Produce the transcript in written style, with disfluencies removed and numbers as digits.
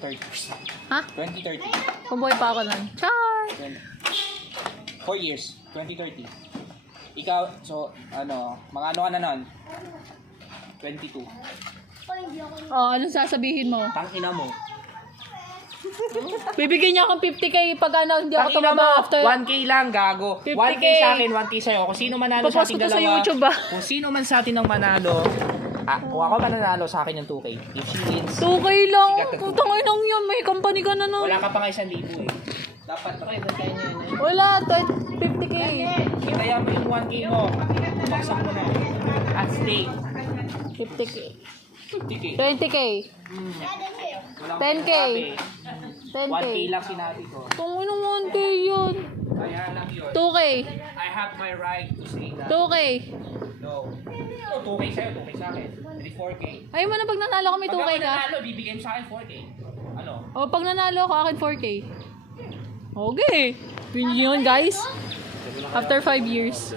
2030. Ha? 2030. Kumbuhay pa ako nun. Char! 4 years. 2030. Ikaw, so, mga ano ka na nun? 22. Oh, anong sasabihin mo? Tangina mo. Bibigyan niya akong 50k pag hindi ako Tangina mo, tumaba after. 1K lang, gago. 50K. 1K sa akin, 1K sa'yo. Kung sino manalo sa Papost ating ko to dalawa. sa YouTube ah. Kung sino man sa atin ang manalo, kung ako mananalo sa akin yung 2K. If she wins, 2k lang. Sigat na 2K. Putang ina yun. May company ka na nun. wala ka pa nga 1,000 eh. Dapat present kayo niya yun. Wala. 50k. Kaya mo yung 1K mo. Bumaksak mo na. At stake. 50k. 50K. 20k. Walang 10K. sinabi. 10k. 1K lang sinabi ko. Tungin ng 1k yun. Kaya lang yun. 2k. I have my right to say that. 2k. No. No, 2K sa'yo, 2K sa akin. 4K. Ayaw mo na pag nanalo kami 2k Pag ako ka. nanalo, bibigay mo sa akin 4K. Ano? O pag nanalo ako akin 4k. Okay. Yun yun guys. After 5 years.